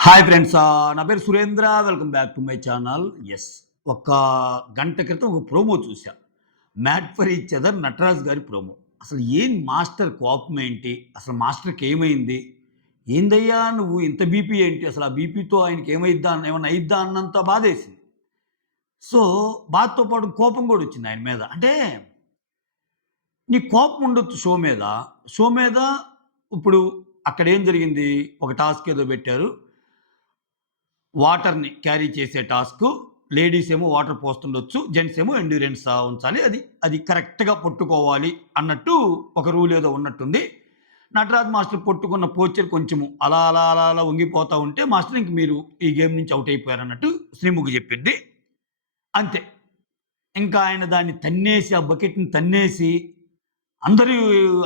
Hi friends. నా పేరు Surendra. Welcome back to my channel. Yes. ఒక గంట క్రితం ఒక ప్రోమో చూసా. 'Mad for each other' Nataraj గారి ప్రోమో. అసలు ఏం మాస్టర్ కోపం ఏంటి? అసలు మాస్టర్‌కి ఏమైంది? ఏందయ్యా నువ్వు ఇంత బీపీ ఏంటి? అసలు ఆ బీపీతో ఆయనకి ఏమైద్దా ఏమన్నా అయిద్దా అన్నంత బాధేసింది. సో, బాధతో పాటు కోపం కూడా వచ్చింది ఆయన మీద. అంటే నీకు కోపం ఉండొచ్చు షో మీద. షో మీద ఇప్పుడు అక్కడ ఏం జరిగింది? ఒక టాస్క్ ఏదో పెట్టారు. వాటర్‌ని క్యారీ చేసే టాస్కు. లేడీస్ ఏమో వాటర్ పోస్తుండొచ్చు. జెంట్స్ ఏమో ఎండ్యూరెన్స్ ఉంచాలి. అది కరెక్ట్‌గా పట్టుకోవాలి అన్నట్టు ఒక రూల్ ఏదో ఉన్నట్టుంది. నటరాజ్ మాస్టర్ పట్టుకున్న పోస్చర్ కొంచెము అలా వంగిపోతా ఉంటే మాస్టర్ ఇంక మీరు ఈ గేమ్ నుంచి ఔట్ అయిపోయారన్నట్టు శ్రీముఖి చెప్పిద్ది. అంతే. ఇంకా ఆయన దాన్ని తన్నేసి ఆ బకెట్‌ని తన్నేసి అందరూ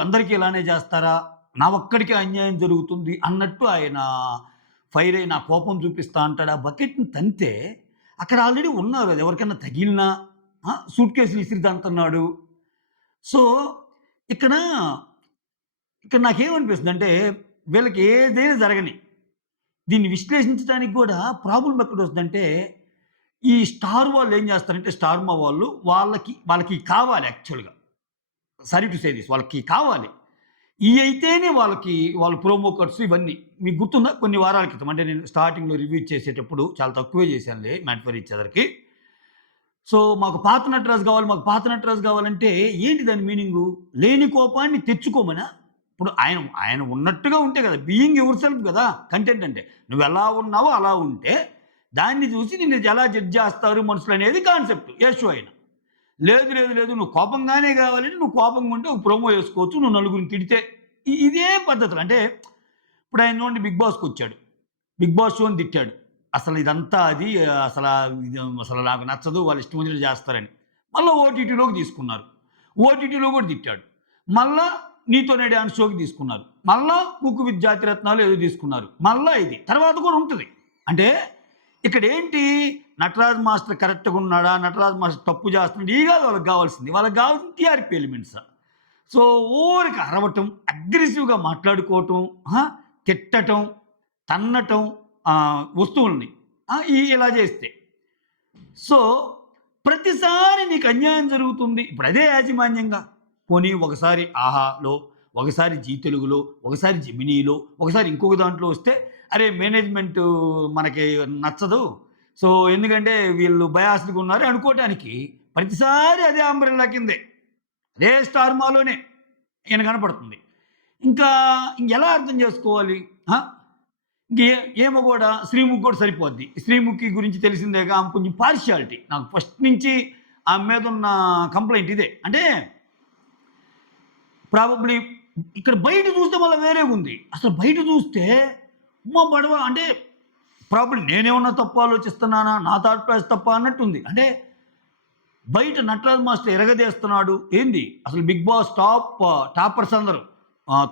అందరికీ ఇలానే చేస్తారా? నా ఒక్కడికే అన్యాయం జరుగుతుంది అన్నట్టు ఆయన ఫైర్ అయ్యి నా కోపం చూపిస్తా అంటాడు. ఆ బకెట్‌ని తంతే అక్కడ ఆల్రెడీ ఉన్నారు. అది ఎవరికైనా తగిలినా సూట్ కేసులు ఇసిరిదంతన్నాడు. సో, ఇక్కడ, ఇక్కడ నాకేమనిపిస్తుందంటే వీళ్ళకి ఏదైనా జరగని దీన్ని విశ్లేషించడానికి గూడా ప్రాబ్లమ్ ఎక్కడొస్తుందంటే ఈ స్టార్ వాళ్ళు ఏం చేస్తారంటే స్టార్ మా వాళ్ళు వాళ్ళకి కావాలి యాక్చువల్‌గా. సారీ టు సే థిస్ వాళ్ళకి కావాలి. ఇయైతేనే వాళ్ళు ప్రోమో కట్స్ ఇవన్నీ. మీకు గుర్తుందా? కొన్ని వారాల క్రితం అంటే నేను స్టార్టింగ్‌లో రివ్యూ చేసేటప్పుడు చాలా తక్కువే చేశానులే 'మ్యాడ్ ఫర్ ఈచ్ అదర్‌కి.' సో, మాకు పాత నటరాజు కావాలంటే ఏంటి దాని మీనింగు? లేని కోపాన్ని తెచ్చుకోమనా? ఇప్పుడు ఆయన ఉన్నట్టుగా ఉంటే కదా! బీయింగ్ యువర్ సెల్ఫ్ కదా! కంటెంట్ అంటే. నువ్వెలా ఉన్నావో అలా ఉంటే, దాన్ని చూసి నిన్ను ఎలా జడ్జ్ చేస్తారు మనుషులనేది కాన్సెప్ట్. ఏ షో అయినా. లేదు. నువ్వు కోపంగానే కావాలంటే నువ్వు కోపంగా ఉంటే ఒక ప్రోమో ఏసుకోవచ్చు. నువ్వు నలుగురిని తిడితే ఇదే పద్ధతులు. అంటే ఇప్పుడు ఆయన చూడండి 'బిగ్ బాస్'కొచ్చాడు. 'బిగ్ బాస్' షోని తిట్టాడు. అసలు ఇదంతా అది అసలు నాకు నచ్చదు. వాళ్ళు ఇష్టం వచ్చినట్టు చేస్తారని. మళ్ళా ఓటీటీలోకి తీసుకున్నారు. ఓటీటీలో కూడా తిట్టాడు. మళ్ళా 'నీతోనే డాన్స్' షోకి తీసుకున్నారు. మళ్ళా 'కుక్ విత్ జాతిరత్నాలు' ఏదో తీసుకున్నారు. మళ్ళా ఇది. తర్వాత కూడా ఉంటది. అంటే ఇక్కడేంటి నటరాజ్ మాస్టర్ కరెక్ట్‌గా ఉన్నాడా? నటరాజ్ మాస్టర్ తప్పు చేస్తున్నాడా? ఇయి కాదు వాళ్ళకి గావాల్సింది. వాళ్ళకి గావాల్సింది టీఆర్‌పీ ఎలిమెంట్స్. సో, ఊరికే అరవటం, అగ్రెసివ్‌గా మాట్లాడుకోవటం, తిట్టటం, తన్నటం వస్తువుల్ని ఇలా చేస్తే. సో, ప్రతిసారి నీకు అన్యాయం జరుగుతుంది. ఇప్పుడు అదే యాజమాన్యంగా పోనీ ఒకసారి 'ఆహాలో', ఒకసారి 'జీ తెలుగులో', ఒకసారి 'జెమినీలో', ఒకసారి ఇంకొక దాంట్లో వస్తే అరే! మేనేజ్‌మెంటు మనకి నచ్చదు. సో, ఎందుకంటే వీళ్ళు బయాస్డ్‌గా ఉన్నారు అనుకోవటానికి ప్రతిసారి అదే అంబ్రెల్లా కిందే. అదే స్టార్ మాలోనే ఈయన కనపడుతుంది. ఇంకా ఇంకెలా అర్థం చేసుకోవాలి? ఆ! ఇంకే ఈమె గూడా 'శ్రీముఖి' గూడా సరిపోద్ది. 'శ్రీముఖి' గురించి తెలిసిందేగా ఆమె కొంచెం పార్షియాలిటీ. నాకు ఫస్ట్ నుంచి ఆమె మీదున్న కంప్లెయింట్ ఇదే. అంటే ప్రాబబ్లీ ఇక్కడ బయట చూస్తే మళ్ళా వేరేగుంది. అసలు బయట చూస్తే అమ్మ బడవ అంటే ప్రాబబ్లీ నేనేమన్నా తప్పు ఆలోచిస్తున్నానా? నా థాట్ ప్రాసెస్ తప్పా అన్నట్టుంది. అంటే బయట నటరాజ్ మాస్టర్ ఎరగదీస్తున్నాడు. ఏంది అసలు 'బిగ్ బాస్' టాపర్స్ అందరూ.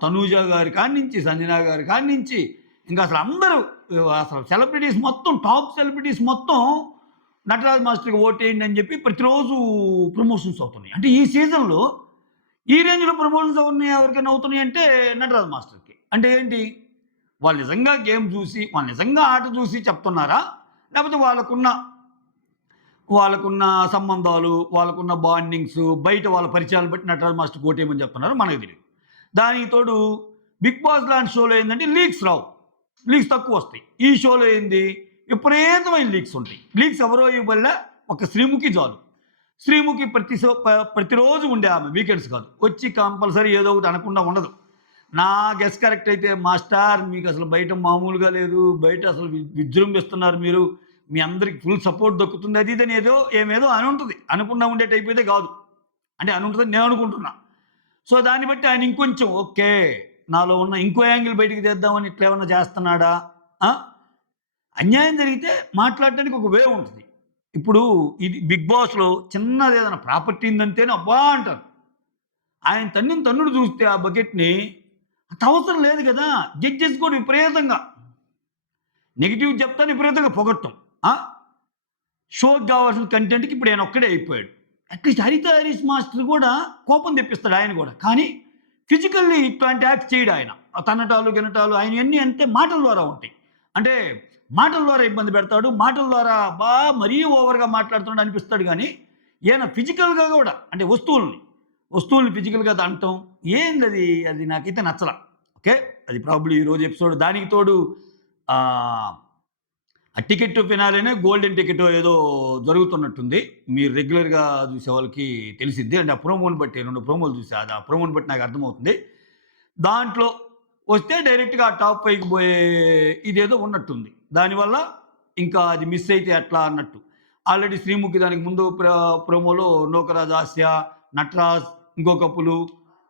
తనూజ గారి కాడ్నించి, సంజన గారి కాడ్నించి ఇంకా అసలు అందరూ అసలు సెలబ్రిటీస్ మొత్తం టాప్ సెలబ్రిటీస్ మొత్తం నటరాజ్ మాస్టర్‌కి ఓటేయండి అని చెప్పి ప్రతిరోజు ప్రమోషన్స్ అవుతున్నాయి. అంటే ఈ సీజన్‌లో ఈ రేంజ్‌లో ప్రమోషన్స్ ఎవరికైనా అవుతున్నాయి అంటే నటరాజ్ మాస్టర్‌కి. అంటే ఏంటి? వాళ్ళు నిజంగా గేమ్ చూసి, వాళ్ళు నిజంగా ఆట చూసి చెప్తున్నారా? లేకపోతే వాళ్ళకున్న సంబంధాలు, వాళ్ళకున్న బాండింగ్స్, బయట వాళ్ళ పరిచయాలు బట్టి నటరాజ్ మాస్టర్‌కి ఓటేయమని చెప్తున్నారో మనకు తెలీదు. దానికి తోడు 'బిగ్ బాస్' లాంటి షోలో ఏందంటే లీక్స్ రావు. లీక్స్ తక్కువొస్తాయి. ఈ షోలో ఏంది? విపరీతమైన లీక్స్ ఉంటాయి. లీక్స్ ఎవరో ఇవ్వల్లా ఒక 'శ్రీముఖి' చాలు. 'శ్రీముఖి' ప్రతిరోజు ఉండే ఆమె వీకెండ్స్ కాదు. వచ్చి కంపల్సరీ ఏదో ఒకటి అనకుండా ఉండదు. నా గెస్ కరెక్ట్ అయితే మాస్టార్ మీకసలు బయట మామూలుగా లేదు. బయట అసలు విజృంభిస్తున్నారు మీరు. మీ అందరికి ఫుల్ సపోర్ట్ దక్కుతుంది. అది ఇది అని ఏమేదో అనుంటది. అనకుండా ఉండే టైప్ అయితే కాదు. అంటే అనుంటదని నేను అనుకుంటున్నా. సో, దాన్ని బట్టి ఆయన ఇంకొంచెం ఓకే. నాలో ఉన్న ఇంకో యాంగిల్ బయటికి తెద్దామని ఇట్లా ఏమన్నా చేస్తున్నాడా? ఆ! అన్యాయం జరిగితే మాట్లాడటానికి ఒక వే ఉంటది. ఇప్పుడు ఇది 'బిగ్ బాస్‌లో' చిన్నదేదైనా ప్రాపర్టీ ఉందంటేనే అబ్బా! అంటారు. ఆయన తన్నిన తన్నుడు చూస్తే ఆ బకెట్‌ని అంత అవసరం లేదు గదా! జడ్జెస్ కూడా విపరీతంగా నెగెటివ్ చెప్తాను విపరీతంగా పొగట్టం. ఆ! షోకి కావాల్సిన కంటెంట్‌కి ఇప్పుడు ఆయన ఒక్కడే అయిపోయాడు. అట్‌లీస్ట్ 'హరిత హరీష్' మాస్టర్ కూడా కోపం తెప్పిస్తాడు ఆయన గూడా. కానీ ఫిజికల్లీ ఇట్లాంటి యాక్ట్స్ చేయడు ఆయన. తన్నటాలు, గినటాలు ఆయనయన్నీ అంతే మాటల ద్వారా ఉంటాయి. అంటే మాటల ద్వారా ఇబ్బంది పెడతాడు. మాటల ద్వారా మరీ ఓవర్‌గా మాట్లాడుతున్నాడు అనిపిస్తాడు గానీ, ఈయన ఫిజికల్‌గా గూడా అంటే వస్తువుల్ని ఫిజికల్‌గా తంటం అది నాకైతే నచ్చల. ఓకే. అది ప్రాబబ్లీ ఈరోజు ఎపిసోడ్. దానికి తోడు ఆహ్, ఆ టికెట్ ఫినాలేనే గోల్డెన్ టికెటో ఏదో జరుగుతున్నట్టుంది. మీరు రెగ్యులర్‌గా చూసే వాళ్ళకి తెలిసిద్ది. అంటే ఆ ప్రోమోని బట్టి 2 ప్రోమోలు చూసా. అది ఆ ప్రోమోని బట్టి నాకు అర్థమవుతుంది. దాంట్లో వస్తే డైరెక్ట్‌గా ఆ టాప్ 5కి పోయే ఇదేదో ఉన్నట్టుంది. దానివల్ల ఇంకా అది మిస్ అయితే ఎట్లా అన్నట్టు. ఆల్రెడీ శ్రీముఖి దానికి ముందు ప్రోమోలో నూకరాజ్, ఆస్య, నటరాజ్, ఇంకో కపులు,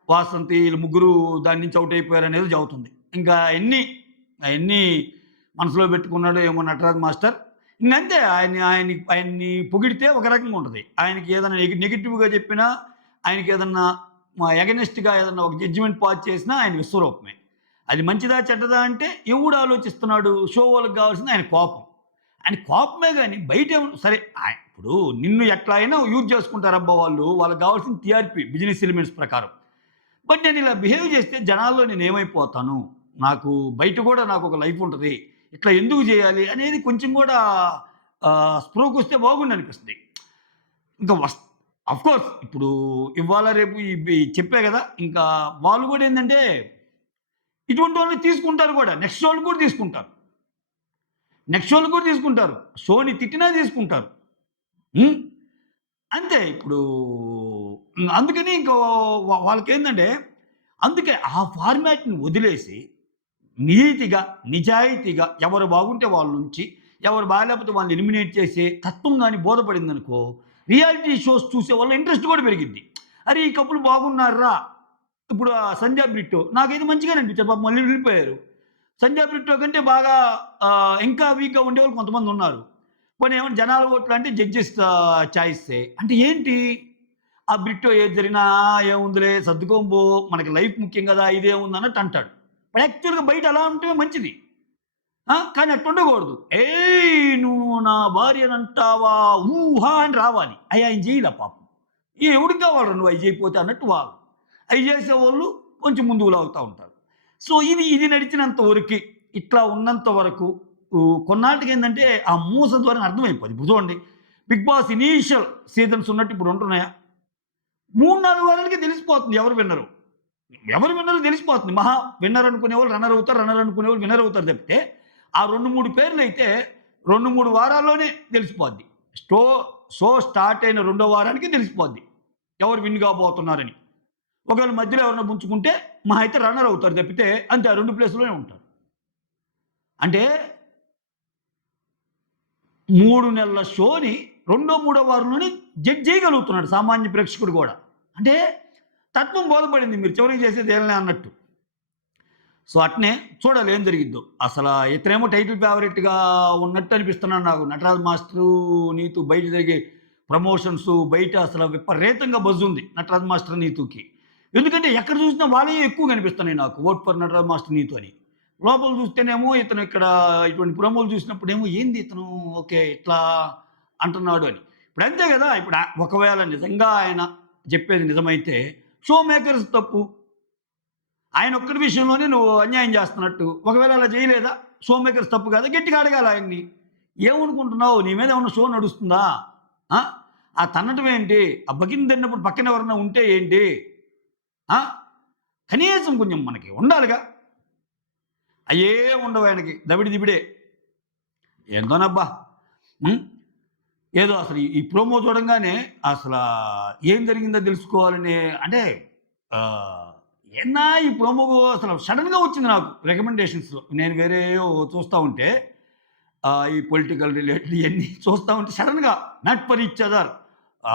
వాసంతి ఈళ్ళు ముగ్గురు దాని నుంచి ఔట్ అయిపోయారనేది చెబుతుంది. ఇంకా అయన్నీ మనసులో పెట్టుకున్నాడో ఏమో నటరాజ్ మాస్టర్. ఇంకంతే ఆయన్ని పొగిడితే ఒక రకంగా ఉంటది. ఆయనకి ఏదైనా నెగెటివ్‌గా చెప్పినా, ఆయనకేదన్నా ఎగనెస్ట్‌గా ఏదన్నా ఒక జడ్జిమెంట్ పాస్ చేసినా ఆయన విశ్వరూపమే. అది మంచిదా? చెడ్డదా? అంటే ఎవడు ఆలోచిస్తున్నాడు? షో వాళ్ళకి కావాల్సింది ఆయన కోపం. ఆయన కోపమే గాని సరే ఇప్పుడు నిన్ను ఎట్లా అయినా యూజ్ చేసుకుంటారబ్బా వాళ్ళు. వాళ్ళకి కావాల్సింది టీఆర్పీ బిజినెస్ ఎలిమెంట్స్ ప్రకారం. బట్ నేను ఇలా బిహేవ్ చేస్తే జనాల్లో నేనేమైపోతాను? బయట కూడా నాకొక లైఫ్ ఉంటది. ఇట్లా ఎందుకు చేయాలి? అనేది కొంచెం కూడా స్పృహకొస్తే బాగుండనిపిస్తది. ఇంకా ఆఫ్‌కోర్స్ ఇప్పుడు ఇవాళ రేపు చెప్పా గదా! ఇంకా వాళ్ళు గూడా ఏందంటే ఇటువంటి వాళ్ళని తీసుకుంటారు గూడా. నెక్స్ట్ వాళ్ళు కూడా తీసుకుంటారు. షోని తిట్టినా తీసుకుంటారు. హ్మ్. అంతే ఇప్పుడు అందుకని ఇంకా వాళ్ళకేందంటే అందుకే ఆ ఫార్మాట్‌ని వదిలేసి నీతిగా, నిజాయితీగా ఎవరు బాగుంటే వాళ్ళ నుంచి, ఎవరు బాలేకపోతే వాళ్ళని ఎలిమినేట్ చేసే తత్వం గాని బోధపడిందనుకో, రియాలిటీ షోస్ చూసే వాళ్ళ ఇంట్రెస్ట్ కూడా పెరిగిద్ది. అరే! ఈ కపుల్ బాగున్నార్రా! ఇప్పుడు సంధ్య బ్రిట్టో నాకైతే మంచిగానే అనిపించారు. పాపం మళ్ళీ వెళ్ళిపోయారు. సంధ్య బ్రిట్టో కంటే బాగా ఇంకా వీక్‌గా ఉండేవాళ్ళు కొంతమందున్నారు. పోనీ ఏమన్నా జనాల ఓట్లు అంటే జడ్జెస్ చాయిసే. అంటే ఏంటి? ఆ బ్రిట్టో ఏది జరిగినా ఏముందిలే సర్దుకోబో మనకి లైఫ్ ముఖ్యం గదా! ఇదేముందన్నట్టు అంటాడు. యాక్చువల్‌గా బయట అలా ఉంటమే మంచిది. కానీ అట్టుండకూడదు. "ఏయ్! నువ్వు నా భార్యనంటావా? ఊహా!" అని రావాలి. ఆయన జేయలా పాపం. ఎవడికి కావాలిరా నువ్వు అయి జేయపోతే అన్నట్టు వాళ్ళు. అయి జేసేవోళ్ళు కొంచెం ముందుకు లాగుతా ఉంటారు. సో, ఇది నడిచినంత వరకి, ఇట్లా ఉన్నంత వరకు కొన్నాళ్ళకేందంటే ఆ మూస ధోరణి అర్థమైపోద్ది. ఇప్పుడు చూడండి 'బిగ్ బాస్' ఇనీషియల్ సీజన్స్ ఉన్నట్టు ఇప్పుడు ఉంటున్నాయా? 3, 4 వారాలకే తెలిసిపోతుంది ఎవరు విన్నరో తెలిసిపోతుంది. విన్నర్ అనుకునేవాళ్ళు రన్నర్ అవుతారు. రన్నర్ అనుకునేవాళ్ళు విన్నర్ అవుతారు తప్పితే, ఆ 2, 3 పేర్లయితే 2, 3 వారాల్లోనే తెలిసిపోద్ది. షో స్టార్ట్ అయిన రెండో వారానికే తెలిసిపోద్ది. ఎవరు విన్ కాబోతున్నారని. ఒకవేళ మధ్యలో ఎవరైనా పుంజుకుంటే అయితే రన్నర్ అవుతారు తప్పితే అంతే ఆ 2 ప్లేస్‌లోనే ఉంటారు. అంటే 3 నెలల షోని రెండో, మూడో వారంలోనే జడ్జ్ చేయగలుగుతున్నాడు సామాన్య ప్రేక్షకుడు గూడా. అంటే తత్వం బోధపడింది. మీరు చివరికి చేసేది ఏళ్ళనే అన్నట్టు. సో, అట్నే చూడాలి ఏం జరిగిద్దో. ఇతనేమో టైటిల్ ఫేవరెట్‌గా ఉన్నట్టు అనిపిస్తున్నాడు నాకు. 'నటరాజ్ మాస్టరు', 'నీతు' బయట జరిగే ప్రమోషన్స్ బయట విపరీతంగా బజ్ ఉంది 'నటరాజ్ మాస్టర్', 'నీతుకి'. ఎందుకంటే ఎక్కడ చూసినా వాళ్ళయే ఎక్కువ కనిపిస్తున్నాయి నాకు. 'ఓట్ ఫర్ నటరాజ్ మాస్టర్ నీతు' అని. లోపల చూస్తేనేమో ఇతను ఇక్కడ ఇటువంటి ప్రోమోలు చూసినప్పుడేమో ఏంది ఇతను ఓకే. ఇట్లా అంటున్నాడు అని. ఇప్పుడు అంతే గదా! ఒకవేళ నిజంగా ఆయన చెప్పేది నిజమైతే షో మేకర్స్ తప్పు. ఆయన ఒక్కడి విషయంలోనే నువ్వు అన్యాయం చేస్తున్నట్టు. ఒకవేళ అలా చేయలేదా? షో మేకర్స్ తప్పు కాదా? గట్టిగా అడగాలి ఆయన్ని. ఏమనుకుంటున్నావు? నీ మీద ఏమన్నా షో నడుస్తుందా? ఆ! ఆ తన్నటం ఏంటి? ఆ బకిన్ తిన్నప్పుడు పక్కన ఎవరన్నా ఉంటే ఏంటి? ఆ! కనీసం కొంచెం మనకి ఉండాలిగా. అయ్యేం ఉండవు ఆయనకి. దబిడి దిబిడే. ఏందోనబ్బా! హ్మ్. ఏదో అసలు ఈ ప్రోమో చూడంగానే ఏం జరిగిందో తెలుసుకోవాలనే అంటే ఆహ్, ఏందా ఈ ప్రోమో అసలు సడెన్‌గా వచ్చింది నాకు రికమెండేషన్స్‌లో. నేను వేరేయో చూస్తా ఉంటే ఈ పొలిటికల్ రిలేటెడ్ ఇయన్నీ చూస్తా ఉంటే సడెన్‌గా 'not for each other'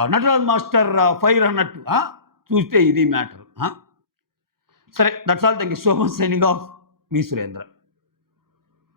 'Nataraj master fire' అన్నట్టు చూస్తే ఇది మ్యాటర్. సరే that's all. Thank you so much. Signing off. Me Surendra.